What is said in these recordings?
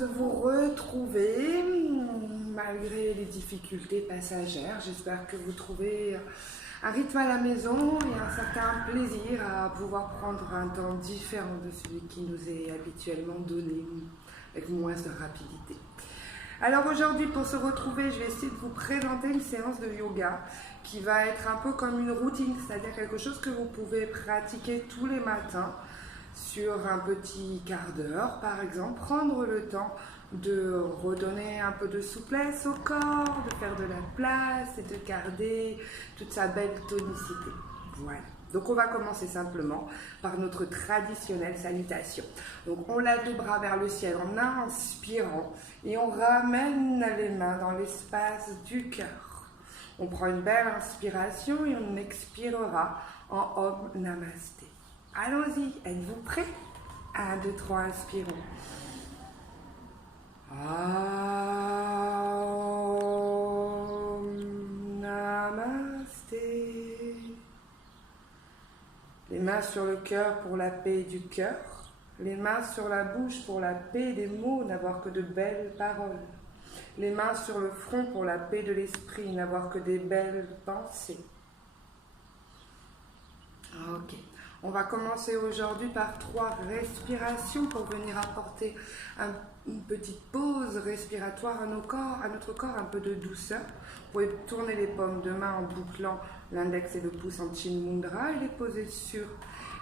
de vous retrouver malgré les difficultés passagères. J'espère que vous trouvez un rythme à la maison et un certain plaisir à pouvoir prendre un temps différent de celui qui nous est habituellement donné, avec moins de rapidité. Alors aujourd'hui, pour se retrouver, je vais essayer de vous présenter une séance de yoga qui va être un peu comme une routine, c'est-à-dire quelque chose que vous pouvez pratiquer tous les matins sur un petit quart d'heure, par exemple. Prendre le temps de redonner un peu de souplesse au corps, de faire de la place et de garder toute sa belle tonicité. Voilà. Donc on va commencer simplement par notre traditionnelle salutation. Donc on lève les bras vers le ciel en inspirant et on ramène les mains dans l'espace du cœur. On prend une belle inspiration et on expirera en Om Namasté. Allons-y, êtes-vous prêts? 1, 2, 3, inspirons. Om Namasté. Les mains sur le cœur pour la paix du cœur. Les mains sur la bouche pour la paix des mots, n'avoir que de belles paroles. Les mains sur le front pour la paix de l'esprit, n'avoir que des belles pensées. Ok. On va commencer aujourd'hui par 3 respirations pour venir apporter une petite pause respiratoire à notre corps, un peu de douceur. Vous pouvez tourner les paumes de main en bouclant l'index et le pouce en Chin Mudra et les poser sur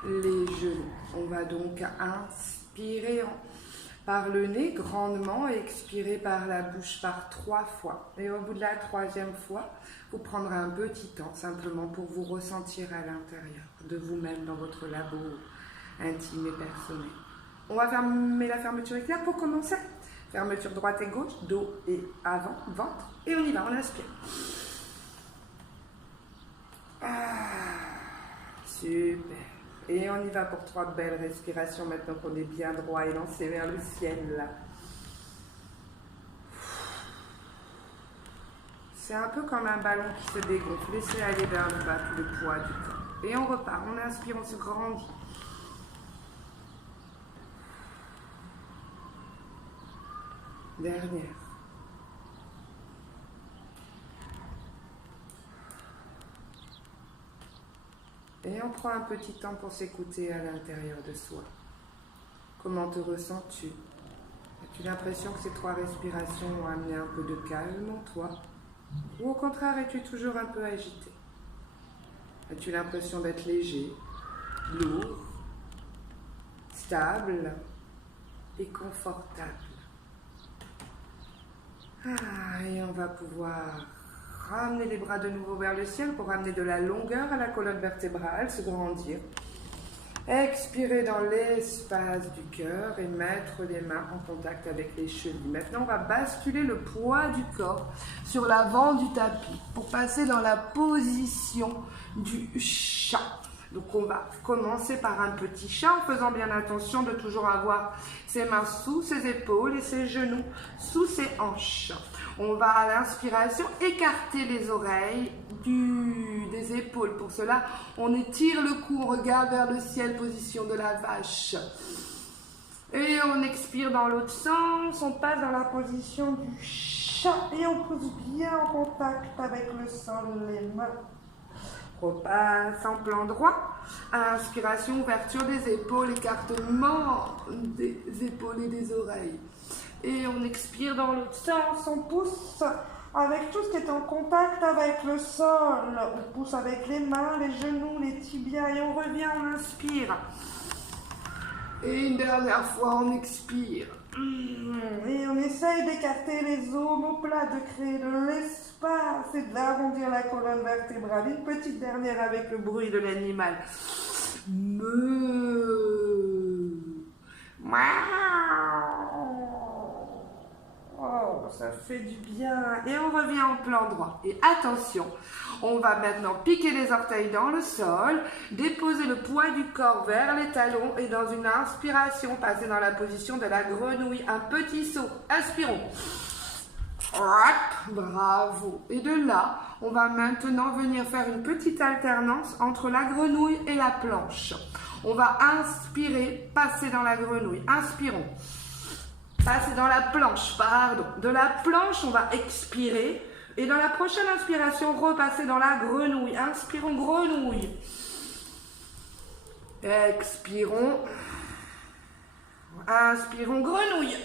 les genoux. On va donc inspirer par le nez grandement et expirer par la bouche par 3 fois. Et au bout de la 3e fois, vous prendrez un petit temps simplement pour vous ressentir à l'intérieur de vous-même dans votre labo intime et personnel. On va fermer la fermeture éclair pour commencer. Fermeture droite et gauche, dos et avant, ventre. Et on y va, on inspire. Super. Et on y va pour 3 belles respirations maintenant qu'on est bien droit et lancé vers le ciel là. C'est un peu comme un ballon qui se dégonfle. Laissez aller vers le bas tout le poids du corps. Et on repart. On inspire, on se grandit. Dernière. Et on prend un petit temps pour s'écouter à l'intérieur de soi. Comment te ressens-tu? As-tu l'impression que ces 3 respirations ont amené un peu de calme en toi? Ou au contraire, es-tu toujours un peu agité? As-tu l'impression d'être léger, lourd, stable et confortable? Et on va pouvoir ramener les bras de nouveau vers le ciel pour ramener de la longueur à la colonne vertébrale, se grandir. Expirer dans l'espace du cœur et mettre les mains en contact avec les chevilles. Maintenant, on va basculer le poids du corps sur l'avant du tapis pour passer dans la position du chat. Donc, on va commencer par un petit chat en faisant bien attention de toujours avoir ses mains sous ses épaules et ses genoux sous ses hanches. On va à l'inspiration écarter les oreilles des épaules. Pour cela, on étire le cou, on regarde vers le ciel, position de la vache. Et on expire dans l'autre sens, on passe dans la position du chat et on pose bien en contact avec le sol, les mains. Repasse en plan droit. Inspiration, ouverture des épaules, écartement des épaules et des oreilles. Et on expire dans l'autre sens, on pousse avec tout ce qui est en contact avec le sol. On pousse avec les mains, les genoux, les tibias et on revient, on inspire. Et une dernière fois, on expire. Et on essaye d'écarter les omoplates, de créer de l'espace et d'arrondir la colonne vertébrale. Une petite dernière avec le bruit de l'animal. Oh, ça fait du bien. Et on revient en plan droit. Et attention, on va maintenant piquer les orteils dans le sol, déposer le poids du corps vers les talons et dans une inspiration, passer dans la position de la grenouille. Un petit saut. Inspirons. Bravo. Et de là, on va maintenant venir faire une petite alternance entre la grenouille et la planche. On va inspirer, passer dans la grenouille. Inspirons. passer dans la planche, pardon. De la planche, on va expirer. Et dans la prochaine inspiration, repasser dans la grenouille. Inspirons grenouille. Expirons. Inspirons grenouille.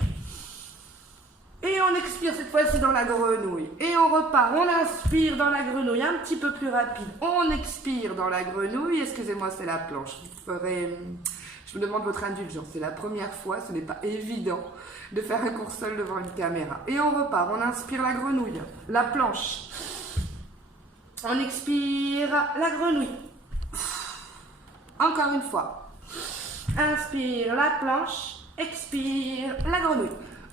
Et on expire cette fois-ci dans la grenouille. Et on repart. On inspire dans la grenouille. Un petit peu plus rapide. On expire dans la grenouille. Excusez-moi, c'est la planche. Je me demande votre indulgence. C'est la première fois. Ce n'est pas évident de faire un cours seul devant une caméra. Et on repart. On inspire la grenouille. La planche. On expire la grenouille. Encore une fois. Inspire la planche. Expire la grenouille.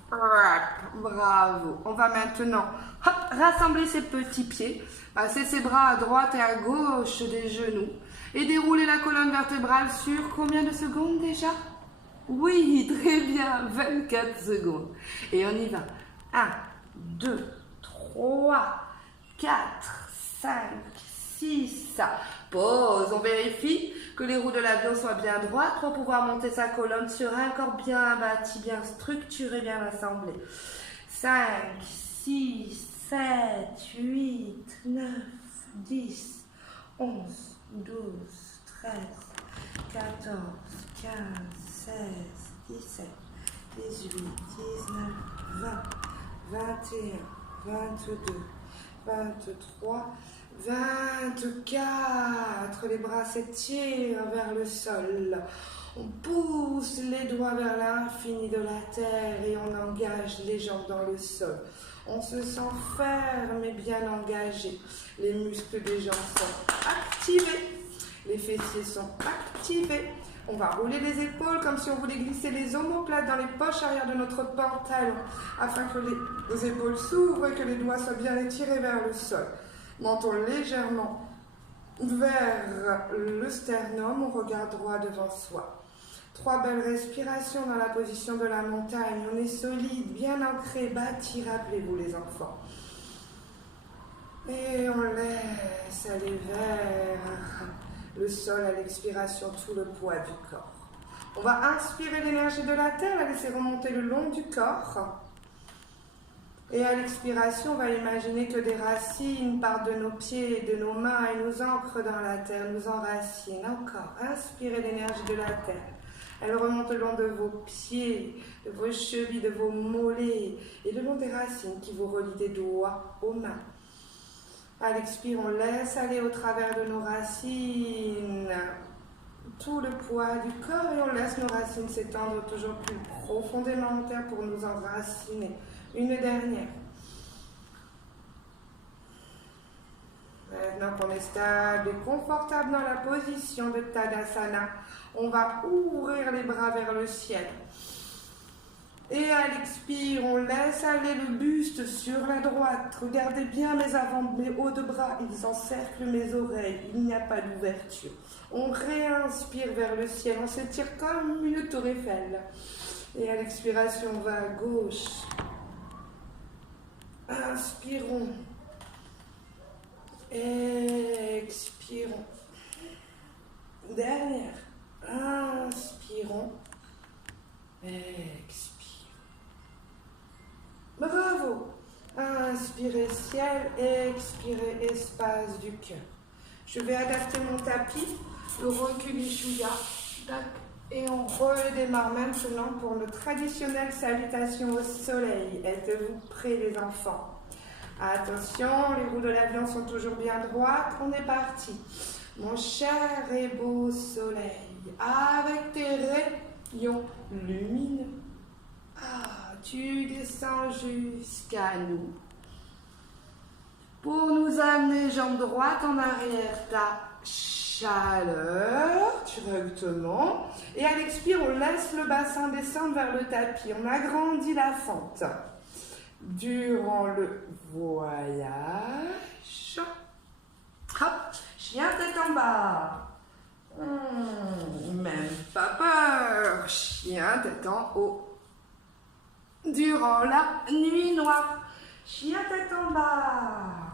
Bravo. On va maintenant rassembler ses petits pieds, passer ses bras à droite et à gauche des genoux et dérouler la colonne vertébrale sur combien de secondes déjà? Oui, très bien, 24 secondes. Et on y va. 1, 2, 3, 4, 5, 6. Pause. On vérifie que les roues de l'avion soient bien droites pour pouvoir monter sa colonne sur un corps bien bâti, bien structuré, bien assemblé. 5, 6, 7, 8, 9, 10, 11, 12, 13, 14, 15, 16, 17, 18, 19, 20, 21, 22, 23, 24. Les bras s'étirent vers le sol. On pousse les doigts vers l'infini de la terre et on engage les jambes dans le sol. On se sent ferme et bien engagé. Les muscles des jambes sont activés. Les fessiers sont activés. On va rouler les épaules comme si on voulait glisser les omoplates dans les poches arrière de notre pantalon afin que les épaules s'ouvrent et que les doigts soient bien étirés vers le sol. Menton légèrement vers le sternum, on regarde droit devant soi. 3 belles respirations dans la position de la montagne. On est solide, bien ancré, bâti, rappelez-vous les enfants. Et on laisse aller vers le sol à l'expiration, tout le poids du corps. On va inspirer l'énergie de la terre, la laisser remonter le long du corps. Et à l'expiration, on va imaginer que des racines partent de nos pieds, de nos mains et nous ancrent dans la terre, nous enracinent. Encore, inspirez l'énergie de la terre. Elle remonte le long de vos pieds, de vos chevilles, de vos mollets et le long des racines qui vous relient des doigts aux mains. À l'expire, on laisse aller au travers de nos racines tout le poids du corps et on laisse nos racines s'étendre toujours plus profondément en terre pour nous enraciner. Une dernière. Maintenant qu'on est stable et confortable dans la position de Tadasana, on va ouvrir les bras vers le ciel. Et à l'expire, on laisse aller le buste sur la droite. Regardez bien mes hauts de bras, ils encerclent mes oreilles. Il n'y a pas d'ouverture. On réinspire vers le ciel, on s'étire comme une tour Eiffel. Et à l'expiration, on va à gauche. Inspirons. Expirons. Dernière. Inspirons. Expirons. Bravo. Inspirez ciel, expirez espace du cœur. Je vais adapter mon tapis, le recul Ishuya. Et on redémarre maintenant pour notre traditionnelle salutation au soleil. Êtes-vous prêts les enfants? Attention, les roues de l'avion sont toujours bien droites. On est parti. Mon cher et beau soleil, avec tes rayons lumineux, tu descends jusqu'à nous pour nous amener jambes droites en arrière, ta chaleur directement. Et à l'expire, on laisse le bassin descendre vers le tapis. On agrandit la fente. Durant le voyage, hop, chien tête en bas. Même pas peur, chien tête en haut. Durant la nuit noire, chien tête en bas.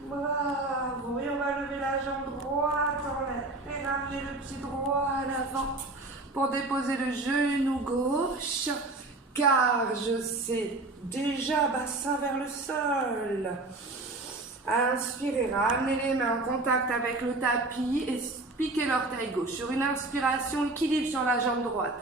Bravo. Et on va lever la jambe droite en l'air et ramener le pied droit à l'avant pour déposer le genou gauche. car je sais déjà bassin vers le sol. Inspirez, ramenez les mains en contact avec le tapis et piquez l'orteil gauche. Sur une inspiration, équilibre sur la jambe droite.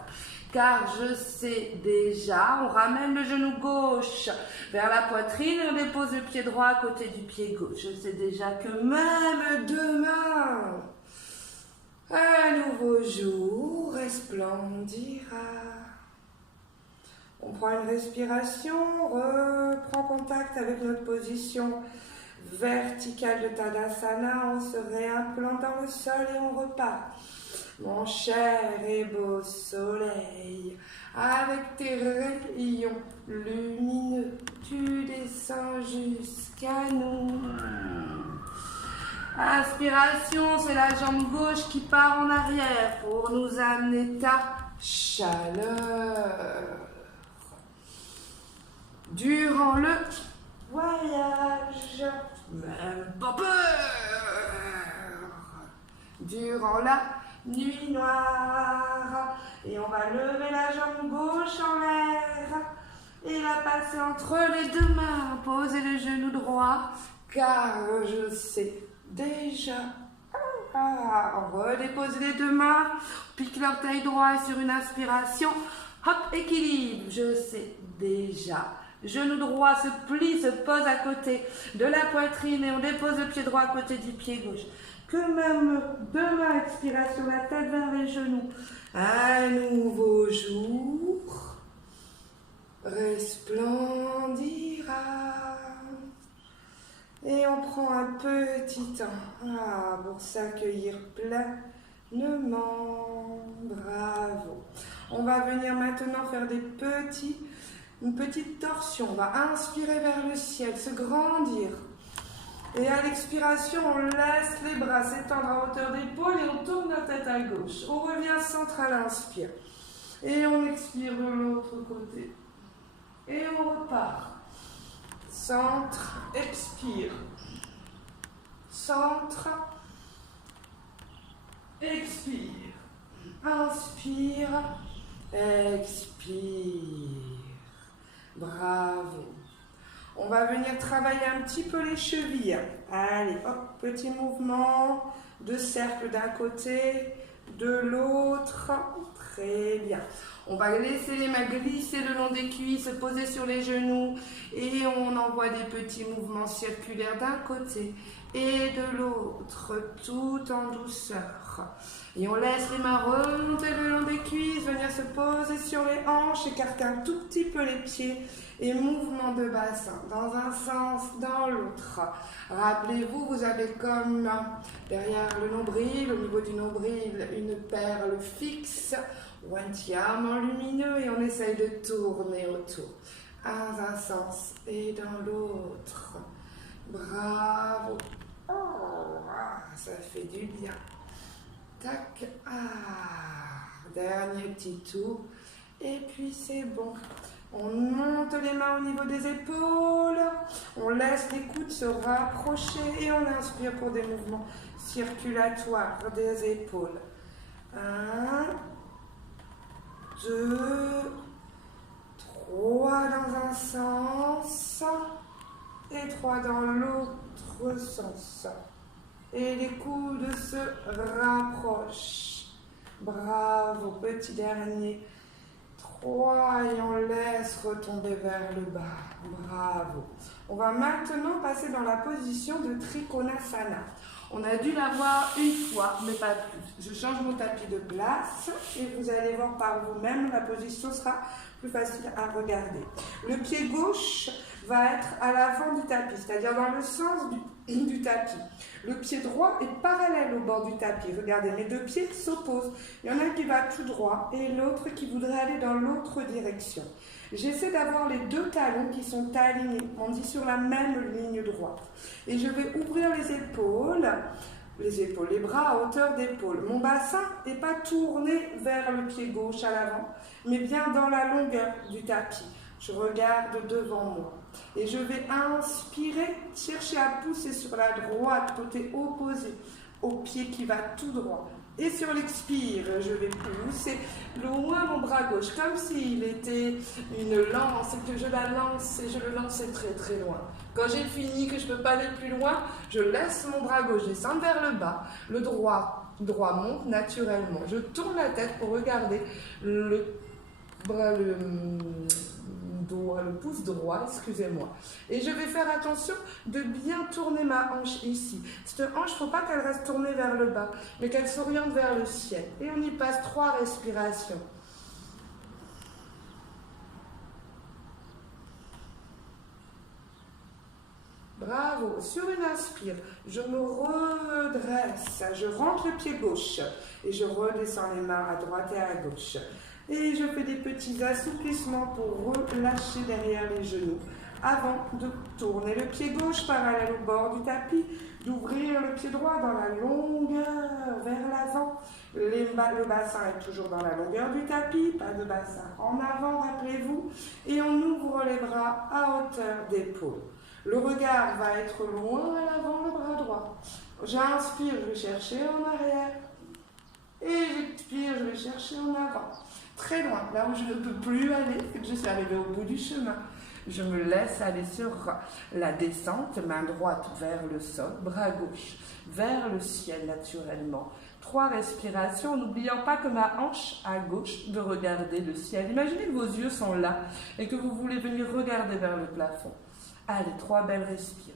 Car je sais déjà, on ramène le genou gauche vers la poitrine et on dépose le pied droit à côté du pied gauche. Je sais déjà que même demain, un nouveau jour resplendira. On prend une respiration, reprend contact avec notre position verticale de Tadasana, on se réimplante dans le sol et on repart. Mon cher et beau soleil, avec tes rayons lumineux, tu descends jusqu'à nous. Inspiration, c'est la jambe gauche qui part en arrière pour nous amener ta chaleur. Durant le voyage, même pas peur. Durant la nuit noire, et on va lever la jambe gauche en l'air et la passer entre les deux mains, poser le genou droit, car je sais déjà. On redépose les deux mains, pique l'orteil droit et sur une inspiration, hop, équilibre, je sais déjà. Genou droit se plie, se pose à côté de la poitrine et on dépose le pied droit à côté du pied gauche. Que même demain, expiration, la tête vers les genoux. Un nouveau jour resplendira. Et on prend un petit temps pour s'accueillir pleinement. Bravo. On va venir maintenant faire une petite torsion. On va inspirer vers le ciel, se grandir. Et à l'expiration, on laisse les bras s'étendre à hauteur d'épaule et on tourne la tête à gauche. On revient centre à l'inspire. Et on expire de l'autre côté. Et on repart. Centre, expire. Centre, expire. Inspire, expire. Bravo. On va venir travailler un petit peu les chevilles. Allez, hop, petit mouvement de cercle d'un côté, de l'autre. Très bien. On va laisser les mains glisser le long des cuisses, se poser sur les genoux et on envoie des petits mouvements circulaires d'un côté et de l'autre, tout en douceur. Et on laisse les mains remonter le long des cuisses, venir se poser sur les hanches, écarter un tout petit peu les pieds et mouvement de bassin dans un sens, dans l'autre. Rappelez-vous, vous avez comme derrière le nombril, au niveau du nombril, une perle fixe ou un diamant lumineux et on essaye de tourner autour. Dans un sens et dans l'autre. Bravo. Ça fait du bien. Tac. Dernier petit tour. Et puis c'est bon. On monte les mains au niveau des épaules. On laisse les coudes se rapprocher et on inspire pour des mouvements circulatoires des épaules. 1, 2, 3 dans un sens et 3 dans l'autre sens. Et les coudes se rapprochent. Bravo, petit dernier. 3 et on laisse retomber vers le bas. Bravo. On va maintenant passer dans la position de Trikonasana. On a dû la voir une fois, mais pas plus. Je change mon tapis de place et vous allez voir par vous-même, la position sera plus facile à regarder. Le pied gauche va être à l'avant du tapis, c'est-à-dire dans le sens du tapis. Le pied droit est parallèle au bord du tapis. Regardez, mes deux pieds s'opposent. Il y en a un qui va tout droit et l'autre qui voudrait aller dans l'autre direction. J'essaie d'avoir les deux talons qui sont alignés, on dit sur la même ligne droite. Et je vais ouvrir les bras à hauteur d'épaule. Mon bassin n'est pas tourné vers le pied gauche à l'avant, mais bien dans la longueur du tapis. Je regarde devant moi. Et je vais inspirer, chercher à pousser sur la droite, côté opposé, au pied qui va tout droit. Et sur l'expire, je vais pousser loin mon bras gauche, comme s'il était une lance, et que je la lance, et je le lançais très très loin. Quand j'ai fini, que je ne peux pas aller plus loin, je laisse mon bras gauche descendre vers le bas, le droit monte naturellement. Je tourne la tête pour regarder le pouce droit, excusez-moi. Et je vais faire attention de bien tourner ma hanche ici. Cette hanche, il ne faut pas qu'elle reste tournée vers le bas, mais qu'elle s'oriente vers le ciel. Et on y passe 3 respirations. Bravo. Sur une inspire, je me redresse, je rentre le pied gauche et je redescends les mains à droite et à gauche. Et je fais des petits assouplissements pour relâcher derrière les genoux avant de tourner le pied gauche parallèle au bord du tapis, d'ouvrir le pied droit dans la longueur vers l'avant. Le bassin est toujours dans la longueur du tapis, pas de bassin en avant, rappelez-vous. Et on ouvre les bras à hauteur d'épaule. Le regard va être loin à l'avant, le bras droit. J'inspire, je vais chercher en arrière. Et j'expire, je vais chercher en avant. Très loin, là où je ne peux plus aller, c'est que je suis arrivée au bout du chemin. Je me laisse aller sur la descente, main droite vers le sol, bras gauche vers le ciel naturellement. 3 respirations, n'oubliant pas que ma hanche à gauche de regarder le ciel. Imaginez que vos yeux sont là et que vous voulez venir regarder vers le plafond. Allez, 3 belles respires.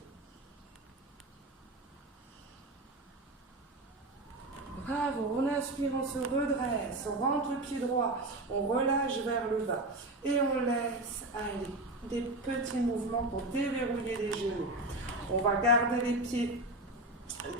Bravo, on inspire, on se redresse, on rentre le pied droit, on relâche vers le bas et on laisse aller des petits mouvements pour déverrouiller les genoux. On va garder les pieds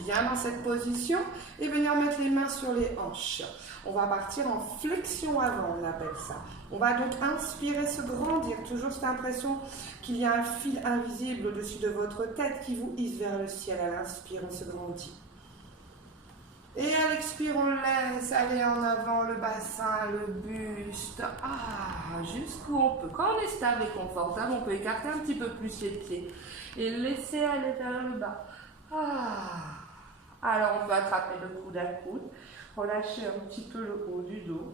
bien dans cette position et venir mettre les mains sur les hanches. On va partir en flexion avant, on appelle ça. On va donc inspirer, se grandir, toujours cette impression qu'il y a un fil invisible au-dessus de votre tête qui vous hisse vers le ciel. À l'inspire, on se grandit. Et à l'expire, on laisse aller en avant le bassin, le buste, jusqu'où on peut. Quand on est stable et confortable, on peut écarter un petit peu plus les pieds et laisser aller vers le bas. Alors on peut attraper le coude à coude, relâcher un petit peu le haut du dos.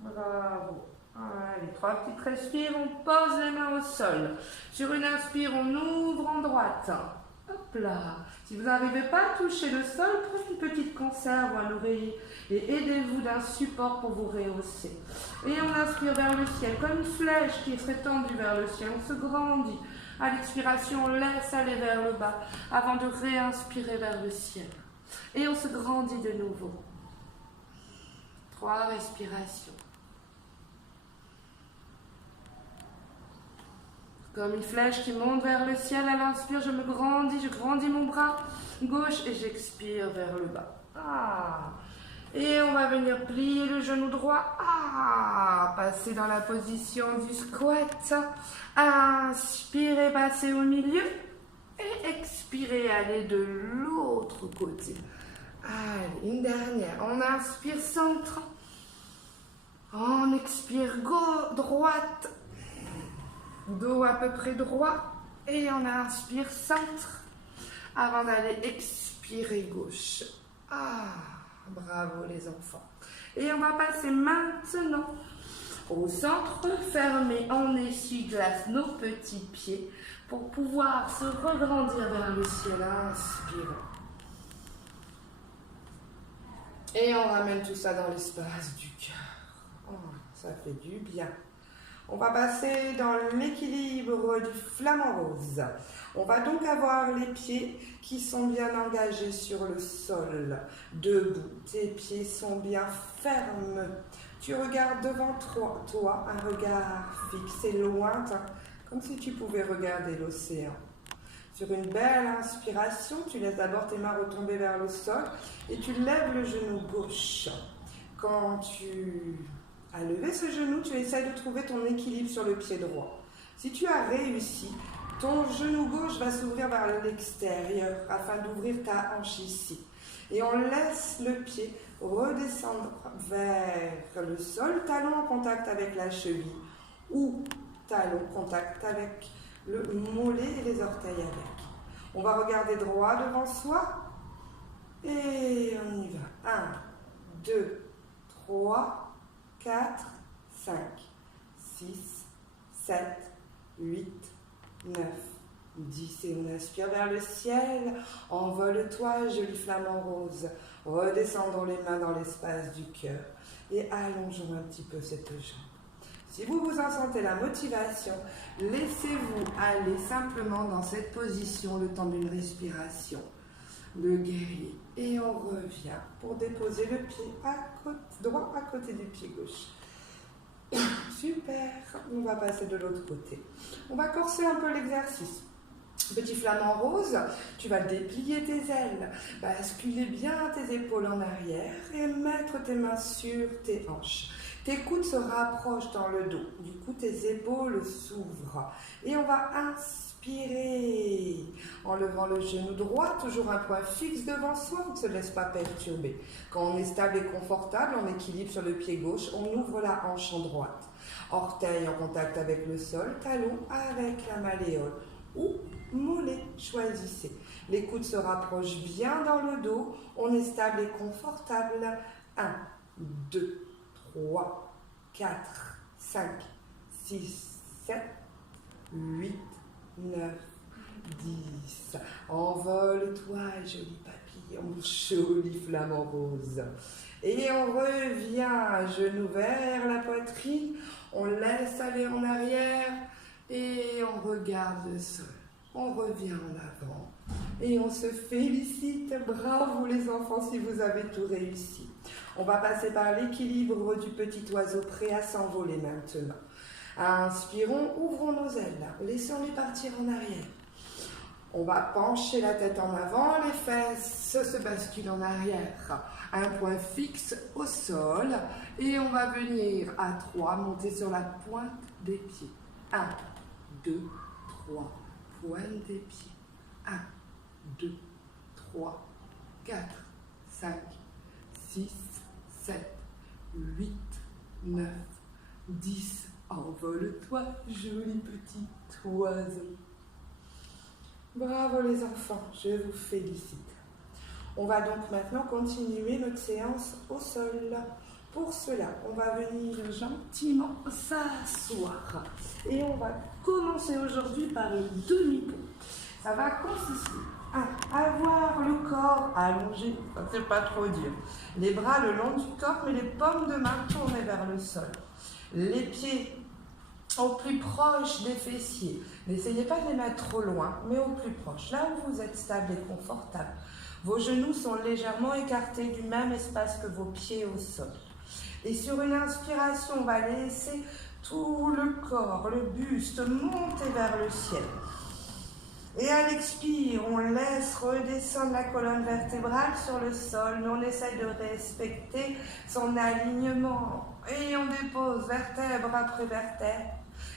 Bravo. Allez, 3 petites respires, on pose les mains au sol. Sur une inspire, on ouvre en droite. Hop là. Si vous n'arrivez pas à toucher le sol, prenez une petite conserve ou un oreiller et aidez-vous d'un support pour vous rehausser. Et on inspire vers le ciel, comme une flèche qui serait tendue vers le ciel. On se grandit. À l'expiration, on laisse aller vers le bas avant de réinspirer vers le ciel. Et on se grandit de nouveau. 3 respirations. Comme une flèche qui monte vers le ciel, à l'inspire, je grandis mon bras gauche et j'expire vers le bas. Et on va venir plier le genou droit. Passer dans la position du squat. Inspirez, passez au milieu. Et expirez, allez de l'autre côté. Allez, une dernière. On inspire centre. On expire droite. Dos à peu près droit et on inspire centre avant d'aller expirer gauche. Bravo les enfants. Et on va passer maintenant au centre, fermé. On essuie-glace nos petits pieds pour pouvoir se regrandir vers le ciel. Inspirons. Et on ramène tout ça dans l'espace du cœur. Ça fait du bien. On va passer dans l'équilibre du flamant rose. On va donc avoir les pieds qui sont bien engagés sur le sol, debout. Tes pieds sont bien fermes. Tu regardes devant toi un regard fixe et lointain, comme si tu pouvais regarder l'océan. Sur une belle inspiration, tu laisses d'abord tes mains retomber vers le sol et tu lèves le genou gauche. Quand tu as levé ce genou, tu essaies de trouver ton équilibre sur le pied droit. Si tu as réussi, ton genou gauche va s'ouvrir vers l'extérieur afin d'ouvrir ta hanche ici. Et on laisse le pied redescendre vers le sol, talon en contact avec la cheville ou talon en contact avec le mollet et les orteils avec. On va regarder droit devant soi. Et on y va. 1, 2, 3, 4, 5, 6, 7, 8, 9, 10. Et on inspire vers le ciel. Envole-toi, joli flamant rose. Redescendons les mains dans l'espace du cœur. Et allongeons un petit peu cette jambe. Si vous vous en sentez la motivation, laissez-vous aller simplement dans cette position le temps d'une respiration. Le guerrier. Et on revient pour déposer le pied droit à côté du pied gauche. Super. On va passer de l'autre côté. On va corser un peu l'exercice. Petit flamant rose, tu vas déplier tes ailes, basculer bien tes épaules en arrière et mettre tes mains sur tes hanches. Tes coudes se rapprochent dans le dos, du coup tes épaules s'ouvrent. Et on va inspirer en levant le genou droit, toujours un point fixe devant soi, on ne se laisse pas perturber. Quand on est stable et confortable, on équilibre sur le pied gauche, on ouvre la hanche en droite. Orteil en contact avec le sol, talon avec la malléole. Ou mollet, choisissez. Les coudes se rapprochent bien dans le dos, on est stable et confortable. 1, 2, 3, 4, 5, 6, 7, 8, 9, 10. Envole-toi, joli papillon, joli flamant rose. Et on revient, genou vers la poitrine, on laisse aller en arrière et on regarde le sol. On revient en avant et on se félicite. Bravo les enfants si vous avez tout réussi. On va passer par l'équilibre du petit oiseau prêt à s'envoler maintenant. Inspirons, ouvrons nos ailes, laissons-les partir en arrière. On va pencher la tête en avant, les fesses se basculent en arrière. Un point fixe au sol et on va venir à 3, monter sur la pointe des pieds. 1, 2, 3, pointe des pieds. 1, 2, 3, 4, 5, 6, 7, 8, 9, 10. Envole-toi, joli petit oiseau. Bravo les enfants, je vous félicite. On va donc maintenant continuer notre séance au sol. Pour cela, on va venir gentiment s'asseoir. Et on va commencer aujourd'hui par le demi-pont. Ça va consister à avoir le corps allongé, ça c'est pas trop dur. Les bras le long du corps, mais les paumes de main tournées vers le sol. Les pieds au plus proche des fessiers. N'essayez pas de les mettre trop loin, mais au plus proche. Là où vous êtes stable et confortable. Vos genoux sont légèrement écartés du même espace que vos pieds au sol. Et sur une inspiration, on va laisser tout le corps, le buste monter vers le ciel. Et à l'expire, on laisse redescendre la colonne vertébrale sur le sol, mais on essaye de respecter son alignement. Et on dépose vertèbre après vertèbre,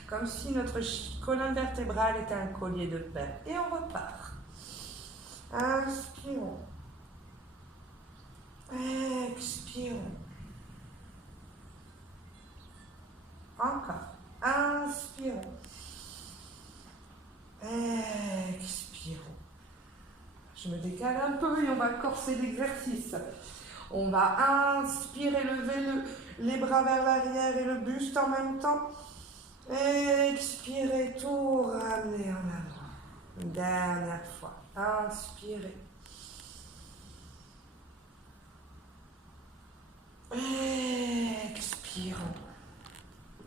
comme si notre colonne vertébrale était un collier de perles. Et on repart. Inspirons. Expirons. Encore. Inspirons. Expirons. Je me décale un peu et on va corser l'exercice. On va inspirer, lever les bras vers l'arrière et le buste en même temps. Expirez, tout ramener en avant. Une dernière fois. Inspirez. Expirons.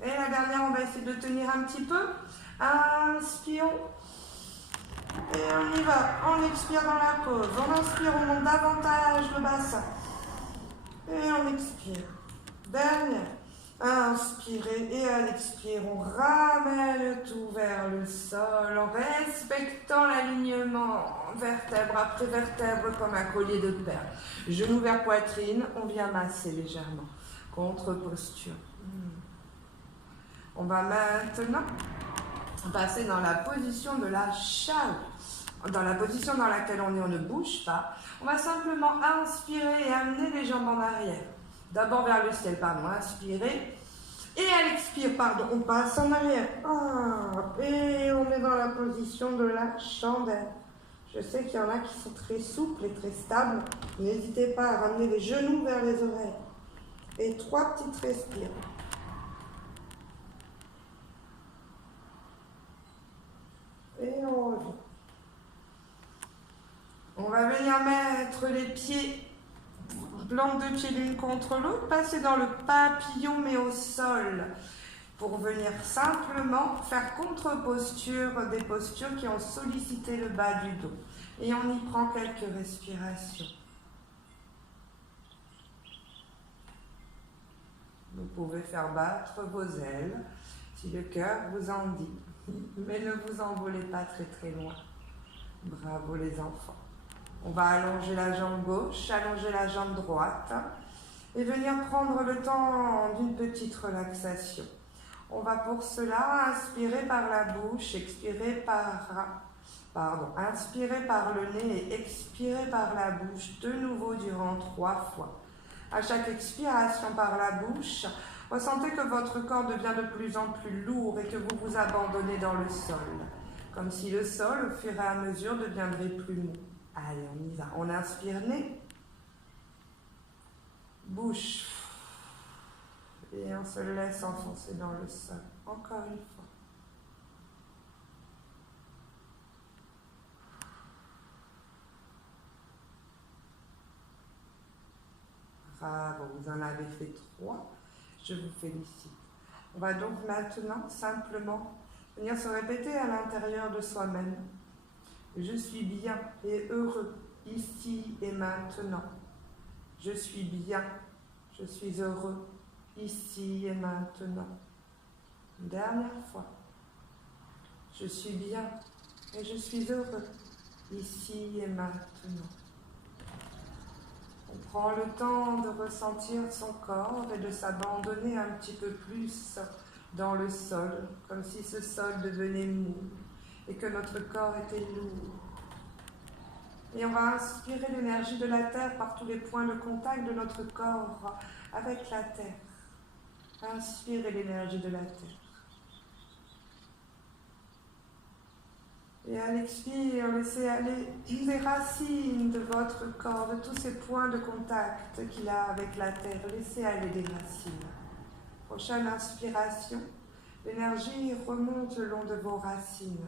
Et la dernière, on va essayer de tenir un petit peu. Inspirons. Et on y va. On expire dans la pause. On inspire, on monte davantage le bassin. Et on expire. Dernière. Inspirez et à l'expire, on ramène tout vers le sol en respectant l'alignement vertèbre après vertèbre comme un collier de perles. Genou vers poitrine, on vient masser légèrement. Contre-posture. On va maintenant passer dans la position de la chaloupe. Dans la position dans laquelle on ne bouge pas, on va simplement inspirer et amener les jambes en arrière. D'abord vers le ciel, pardon. Inspirez, Et à l'expire, pardon, on passe en arrière. Et on est dans la position de la chandelle. Je sais qu'il y en a qui sont très souples et très stables. N'hésitez pas à ramener les genoux vers les oreilles. Et 3 petites respires. Et on revient. On va venir mettre les pieds, plantes de pied l'une contre l'autre, passer dans le papillon mais au sol. Pour venir simplement faire contre-posture des postures qui ont sollicité le bas du dos. Et on y prend quelques respirations. Vous pouvez faire battre vos ailes si le cœur vous en dit. Mais ne vous envolez pas très très loin. Bravo les enfants. On va allonger la jambe gauche, allonger la jambe droite et venir prendre le temps d'une petite relaxation. On va pour cela inspirer par la bouche, inspirer par le nez et expirer par la bouche de nouveau durant 3 fois. À chaque expiration par la bouche, ressentez que votre corps devient de plus en plus lourd et que vous vous abandonnez dans le sol. Comme si le sol, au fur et à mesure, deviendrait plus mou. Allez, on y va. On inspire nez, bouche. Et on se laisse enfoncer dans le sol. Encore une fois. Bravo, vous en avez fait 3. Je vous félicite. On va donc maintenant simplement venir se répéter à l'intérieur de soi-même. Je suis bien et heureux ici et maintenant. Je suis bien, je suis heureux ici et maintenant. Une dernière fois. Je suis bien et je suis heureux ici et maintenant. On prend le temps de ressentir son corps et de s'abandonner un petit peu plus dans le sol, comme si ce sol devenait mou et que notre corps était lourd. Et on va inspirer l'énergie de la terre par tous les points de contact de notre corps avec la terre. Inspirez l'énergie de la terre. Et à l'expire, laissez aller les racines de votre corps, de tous ces points de contact qu'il a avec la terre. Laissez aller les racines. Prochaine inspiration, l'énergie remonte le long de vos racines,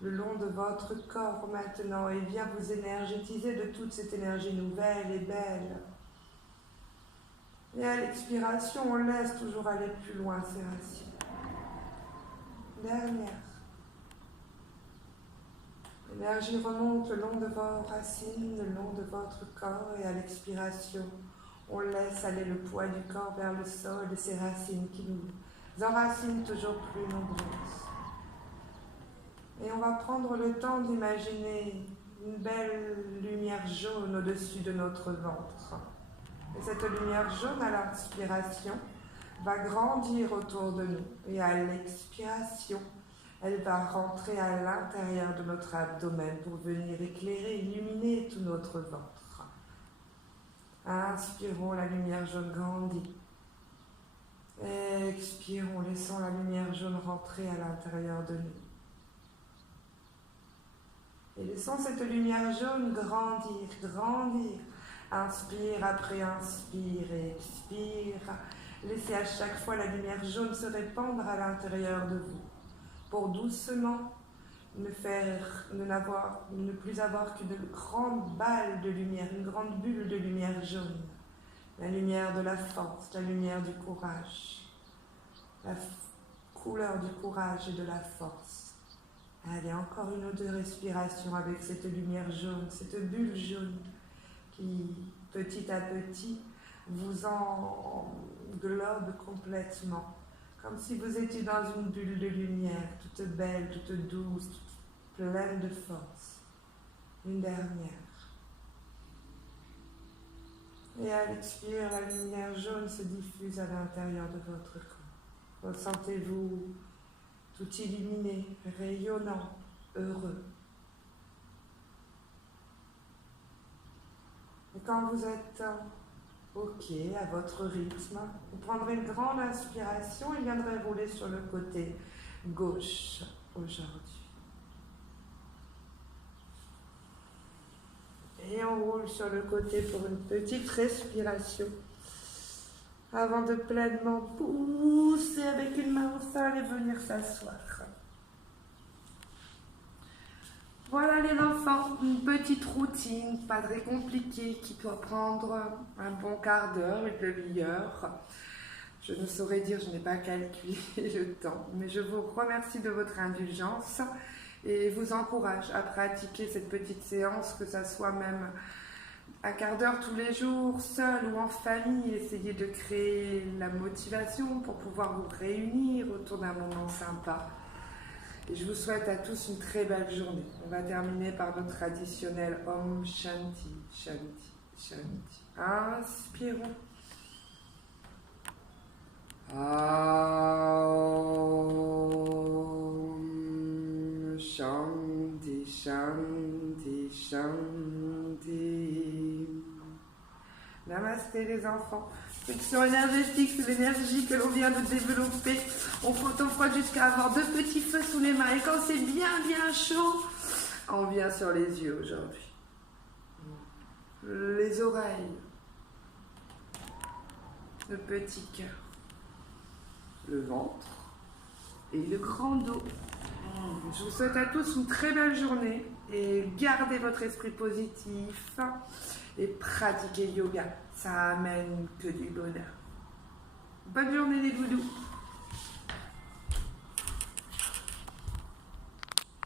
le long de votre corps maintenant, et vient vous énergétiser de toute cette énergie nouvelle et belle. Et à l'expiration, on laisse toujours aller plus loin ces racines. Dernière. L'énergie remonte le long de vos racines, le long de votre corps, et à l'expiration, on laisse aller le poids du corps vers le sol et ces racines qui nous enracinent toujours plus nombreuses. Et on va prendre le temps d'imaginer une belle lumière jaune au-dessus de notre ventre. Et cette lumière jaune, à l'inspiration, va grandir autour de nous. Et à l'expiration, elle va rentrer à l'intérieur de notre abdomen pour venir éclairer, illuminer tout notre ventre. Inspirons, la lumière jaune grandit. Expirons, laissons la lumière jaune rentrer à l'intérieur de nous. Et laissons cette lumière jaune grandir, grandir. Inspire après inspire et expire. Laissez à chaque fois la lumière jaune se répandre à l'intérieur de vous, pour doucement ne plus avoir qu'une grande balle de lumière, une grande bulle de lumière jaune. La lumière de la force, la lumière du courage, la couleur du courage et de la force. Allez, encore une ou 2 respirations avec cette lumière jaune, cette bulle jaune qui, petit à petit, vous englobe complètement. Comme si vous étiez dans une bulle de lumière, toute belle, toute douce, toute pleine de force. Une dernière. Et à l'expire, la lumière jaune se diffuse à l'intérieur de votre corps. Ressentez-vous tout illuminé, rayonnant, heureux. Et quand vous êtes Ok, à votre rythme. Vous prendrez une grande inspiration et viendrez rouler sur le côté gauche aujourd'hui. Et on roule sur le côté pour une petite respiration. Avant de pleinement pousser avec une main au sol et venir s'asseoir. Voilà les enfants, une petite routine, pas très compliquée, qui doit prendre un bon quart d'heure, une demi-heure. Je ne saurais dire, je n'ai pas calculé le temps, mais je vous remercie de votre indulgence et vous encourage à pratiquer cette petite séance, que ça soit même un quart d'heure tous les jours, seul ou en famille. Essayez de créer la motivation pour pouvoir vous réunir autour d'un moment sympa. Et je vous souhaite à tous une très belle journée. On va terminer par notre traditionnel Om Shanti, Shanti, Shanti. Inspirons. Om Shanti, Shanti, Shanti. Namasté les enfants. Flexion énergétique, c'est l'énergie que l'on vient de développer. On frotte jusqu'à avoir 2 petits feux sous les mains. Et quand c'est bien chaud, on vient sur les yeux aujourd'hui. Les oreilles. Le petit cœur. Le ventre. Et le grand dos. Je vous souhaite à tous une très belle journée. Et gardez votre esprit positif. Et pratiquez le yoga. Ça amène que du bonheur. Bonne journée les doudous.